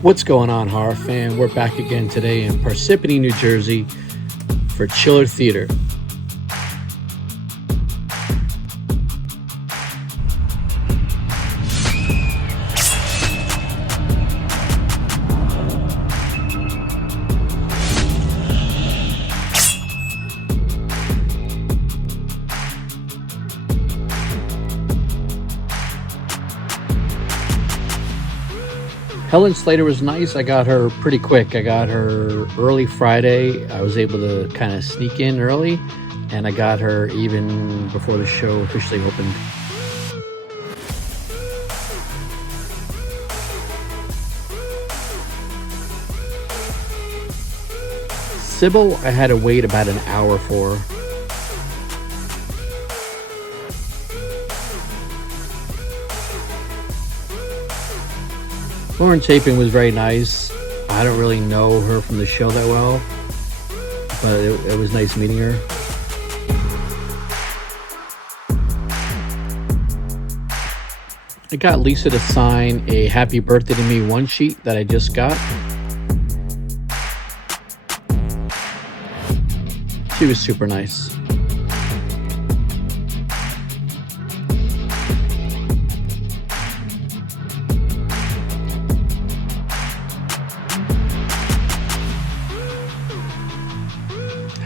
What's going on, horror fan? We're back again today in Parsippany, New Jersey for Chiller Theater. Helen Slater was nice. I got her pretty quick. I got her early Friday. I was able to kind of sneak in early, and I got her even before the show officially opened. Cybil, I had to wait about an hour for. Chapin was very nice. I don't really know her from the show that well, but it was nice meeting her. I got Lisa to sign a Happy Birthday to Me one sheet that I just got. She was super nice.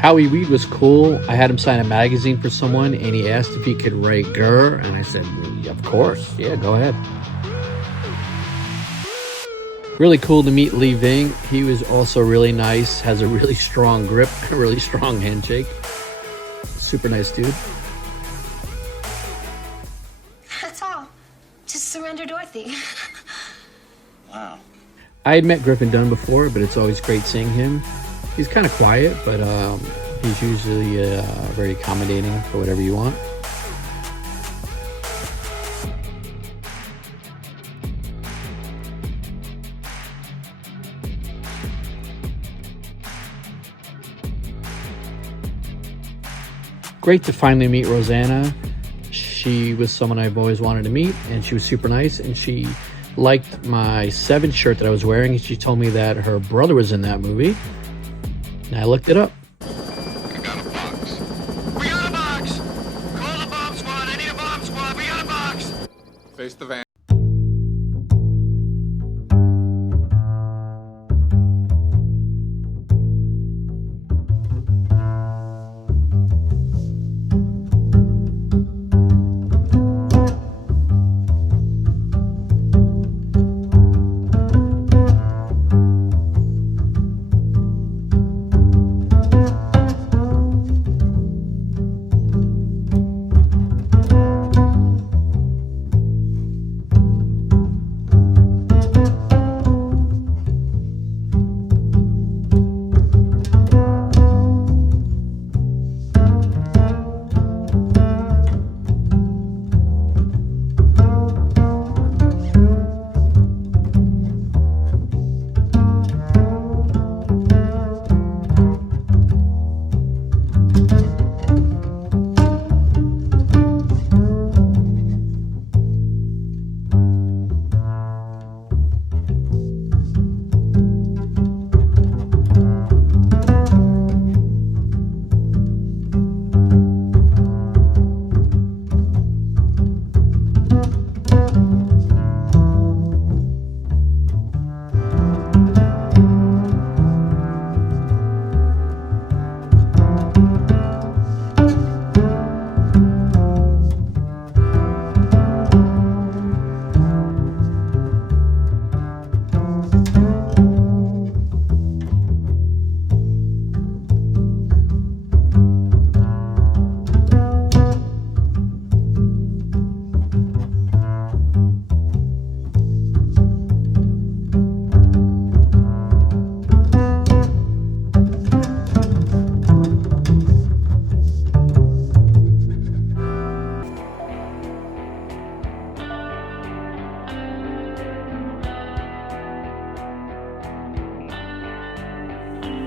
Howie Weed was cool. I had him sign a magazine for someone, and he asked if he could write Grr, and I said, of course. Yeah, go ahead. Really cool to meet Ving. He was also really nice, has a really strong grip, a really strong handshake. Super nice dude. That's all. Just surrender Dorothy. Wow. I had met Griffin Dunne before, but it's always great seeing him. He's kind of quiet, but he's usually very accommodating for whatever you want. Great to finally meet Rosanna. She was someone I've always wanted to meet, and she was super nice, and she liked my Seven shirt that I was wearing, and she told me that her brother was in that movie. And I looked it up. We got a box. We got a box! Call the bomb squad. I need a bomb squad. We got a box! Face the van.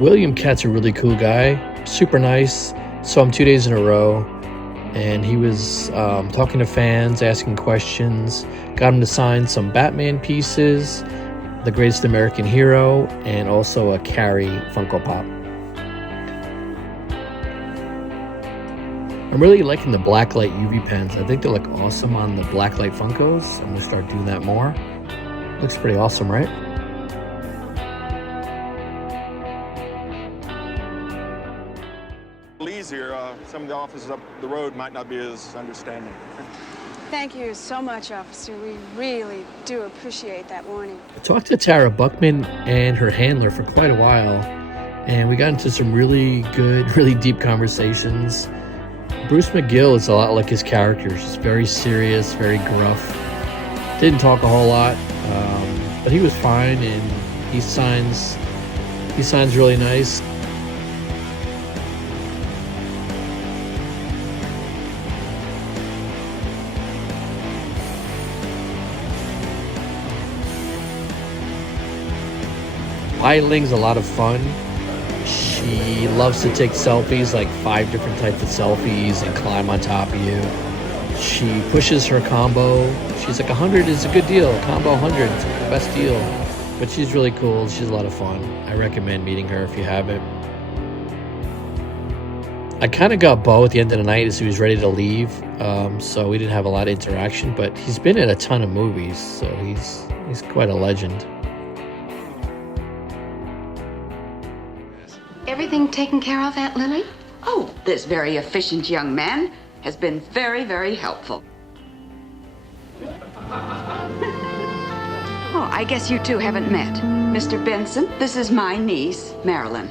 William Katt's a really cool guy, super nice. Saw him 2 days in a row, and he was talking to fans, asking questions. Got him to sign some Batman pieces. the Greatest American Hero, and also a Carrie Funko Pop. I'm really liking the blacklight UV pens. I think they look awesome on the blacklight Funkos. I'm going to start doing that more. Looks pretty awesome, right? Lee's here. Some of the officers up the road might not be as understanding. Thank you so much, officer. We really do appreciate that warning. I talked to Tara Buckman and her handler for quite a while, and we got into some really good, really deep conversations. Bruce McGill is a lot like his character. He's very serious, very gruff. Didn't talk a whole lot, but he was fine, and he signs really nice. Bai Ling's a lot of fun. She loves to take selfies, like 5 different types of selfies, and climb on top of you. She pushes her combo. She's like, 100 is a good deal. Combo 100 is the best deal. But she's really cool. She's a lot of fun. I recommend meeting her if you haven't. I kind of got Bo at the end of the night as he was ready to leave, so we didn't have a lot of interaction. But he's been in a ton of movies, so he's quite a legend. Everything taken care of, Aunt Lily? Oh, this very efficient young man has been very, very helpful. Oh, I guess you two haven't met. Mr. Benson, this is my niece, Marilyn.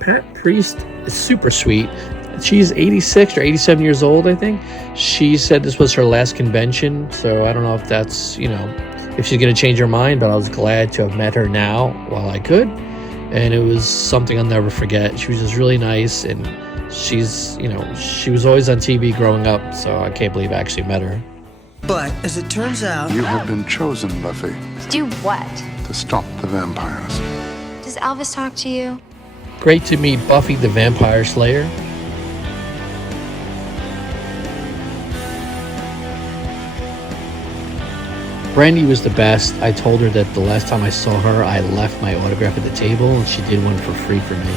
Pat Priest is super sweet. She's 86 or 87 years old, I think. She said this was her last convention, so I don't know if that's, if she's going to change her mind, but I was glad to have met her now while I could. And it was something I'll never forget. She was just really nice, and she was always on TV growing up, so I can't believe I actually met her. But, as it turns out... You have been chosen, Buffy. To do what? To stop the vampires. Does Elvis talk to you? Great to meet Buffy the Vampire Slayer. Brande was the best. I told her that the last time I saw her, I left my autograph at the table, and she did one for free for me.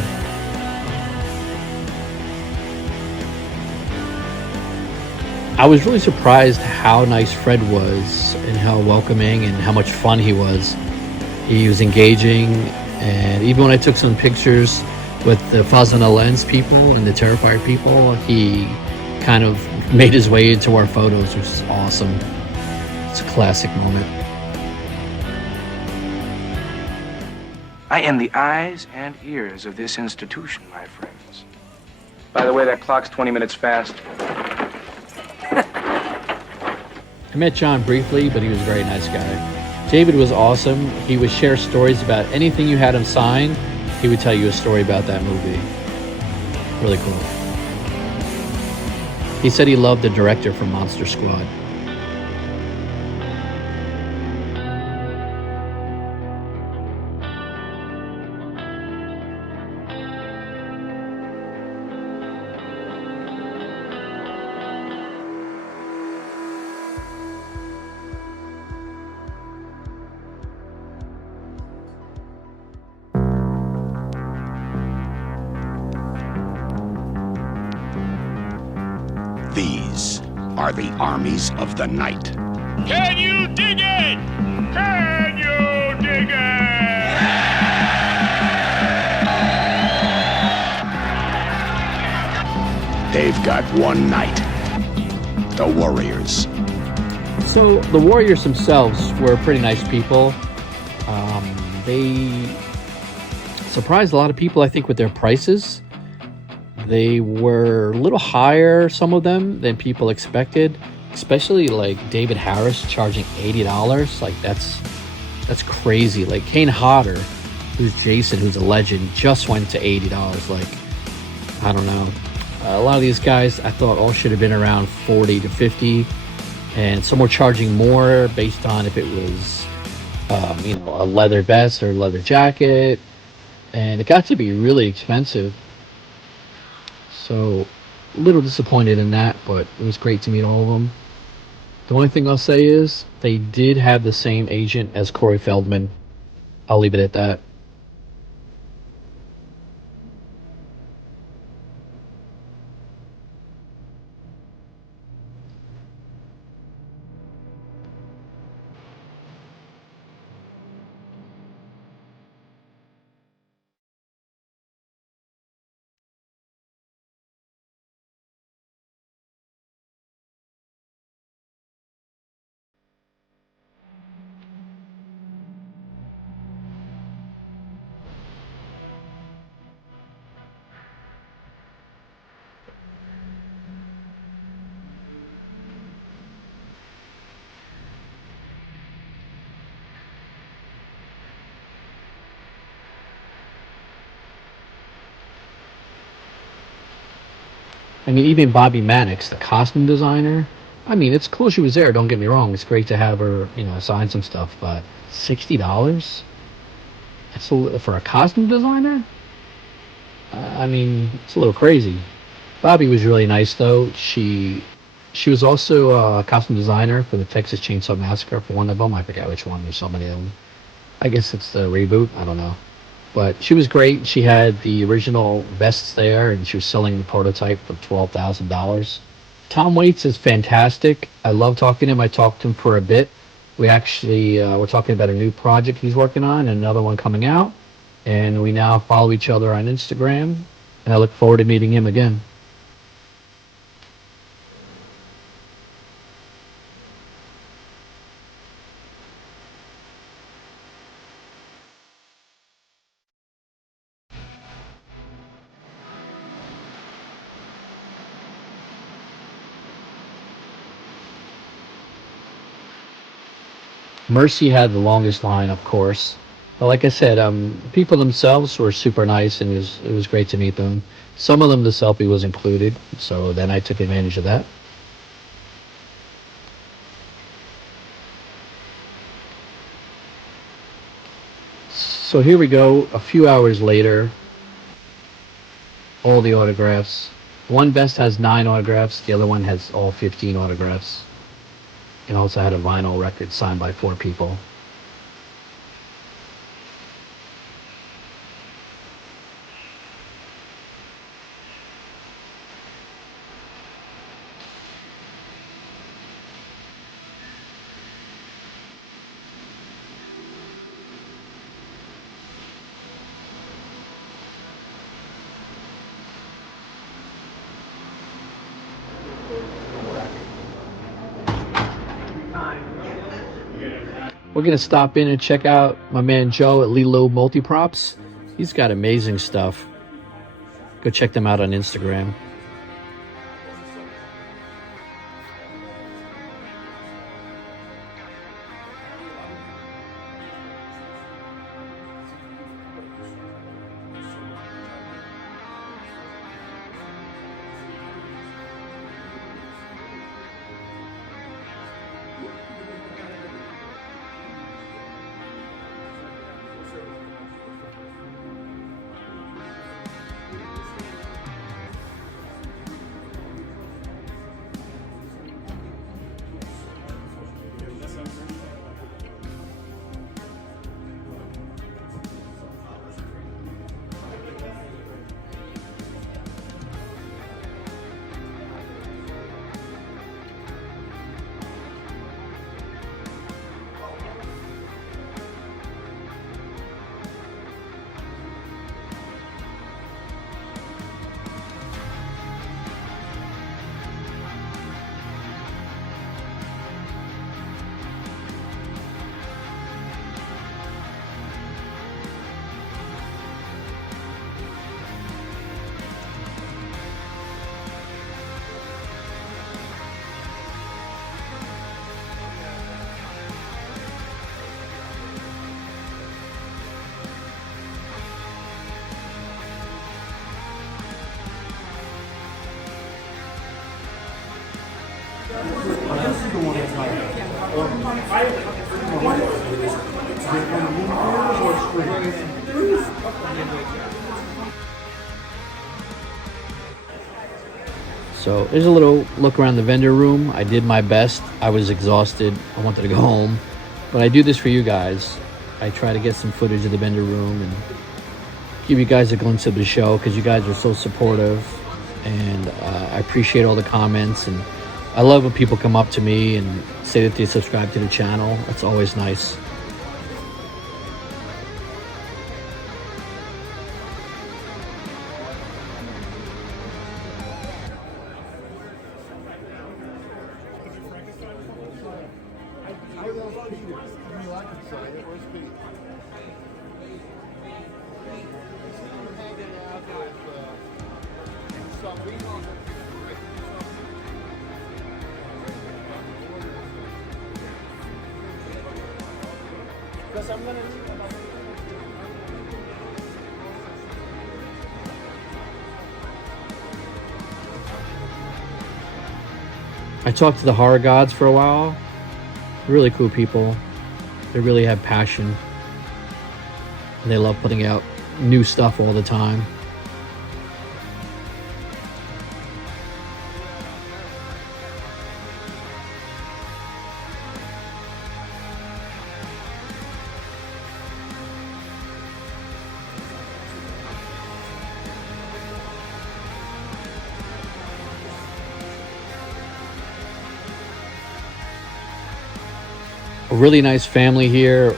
I was really surprised how nice Fred was, and how welcoming, and how much fun he was. He was engaging, and even when I took some pictures with the Fazana Lens people and the Terrifier people, he kind of made his way into our photos, which is awesome. It's a classic moment. I am the eyes and ears of this institution, my friends. By the way, that clock's 20 minutes fast. I met John briefly, but he was a very nice guy. David was awesome. He would share stories about anything you had him sign. He would tell you a story about that movie. Really cool. He said he loved the director from Monster Squad. These are the armies of the night. Can you dig it? Can you dig it? They've got one night. The Warriors. So the Warriors themselves were pretty nice people. They surprised a lot of people, I think, with their prices. They were a little higher, some of them, than people expected. Especially like David Harris charging $80. Like that's crazy. Like Kane Hodder, who's Jason, who's a legend, just went to $80. Like, I don't know. A lot of these guys I thought all should have been around 40 to 50, and some were charging more based on if it was a leather vest or leather jacket, and it got to be really expensive. So a little disappointed in that, but it was great to meet all of them. The only thing I'll say is they did have the same agent as Corey Feldman. I'll leave it at that. I mean, even Bobbie Mannix, the costume designer, I mean, it's cool she was there, don't get me wrong. It's great to have her, sign some stuff, but $60? For a costume designer? I mean, it's a little crazy. Bobbie was really nice, though. She was also a costume designer for the Texas Chainsaw Massacre for one of them. I forget which one. There's so many of them. I guess it's the reboot. I don't know. But she was great. She had the original vests there, and she was selling the prototype for $12,000. Tom Waits is fantastic. I love talking to him. I talked to him for a bit. We actually we're talking about a new project he's working on and another one coming out. And we now follow each other on Instagram. And I look forward to meeting him again. Mercy had the longest line, of course. But like I said, people themselves were super nice, and it was great to meet them. Some of them, the selfie was included, so then I took advantage of that. So here we go, a few hours later, all the autographs. One vest has 9 autographs, the other one has all 15 autographs. And also had a vinyl record signed by 4 people. We're going to stop in and check out my man Joe at LeeLoo Multiprops. He's got amazing stuff. Go check them out on Instagram. So there's a little look around the vendor room. I did my best. I was exhausted. I wanted to go home. But I do this for you guys. I try to get some footage of the Bender room and give you guys a glimpse of the show because you guys are so supportive, and I appreciate all the comments, and I love when people come up to me and say that they subscribe to the channel. That's always nice. I talked to the horror gods for a while. Really cool people. They really have passion. And they love putting out new stuff all the time. A really nice family here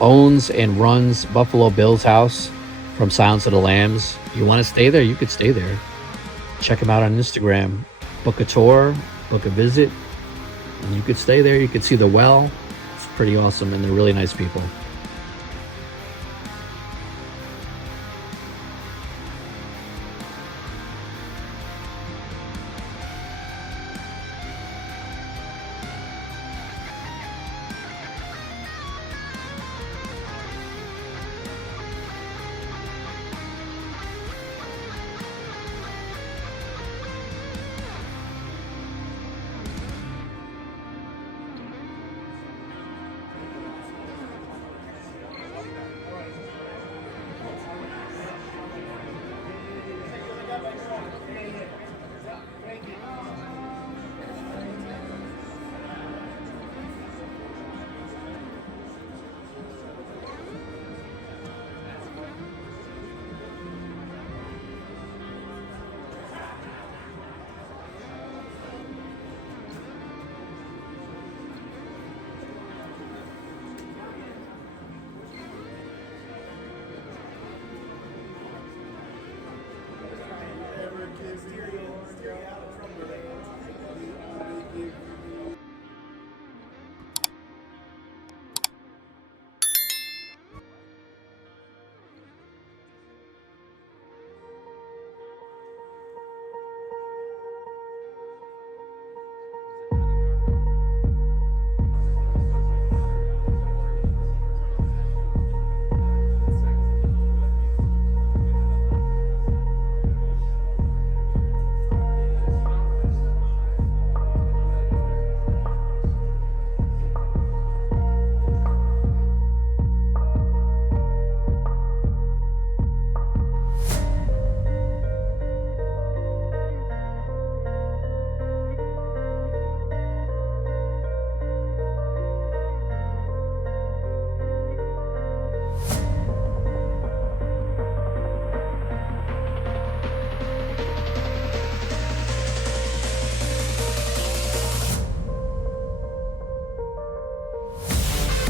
owns and runs Buffalo Bill's house from Silence of the Lambs. You want to stay there? You could stay there. Check them out on Instagram. Book a tour, book a visit, and you could stay there. You could see the well. It's pretty awesome, and they're really nice people.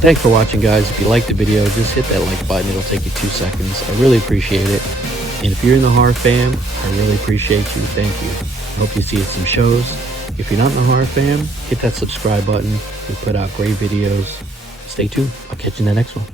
Thanks for watching, guys. If you liked the video, just hit that like button. It'll take you 2 seconds. I really appreciate it. And if you're in the horror fam, I really appreciate you. Thank you. I hope you see some shows. If you're not in the horror fam, hit that subscribe button. We put out great videos. Stay tuned. I'll catch you in the next one.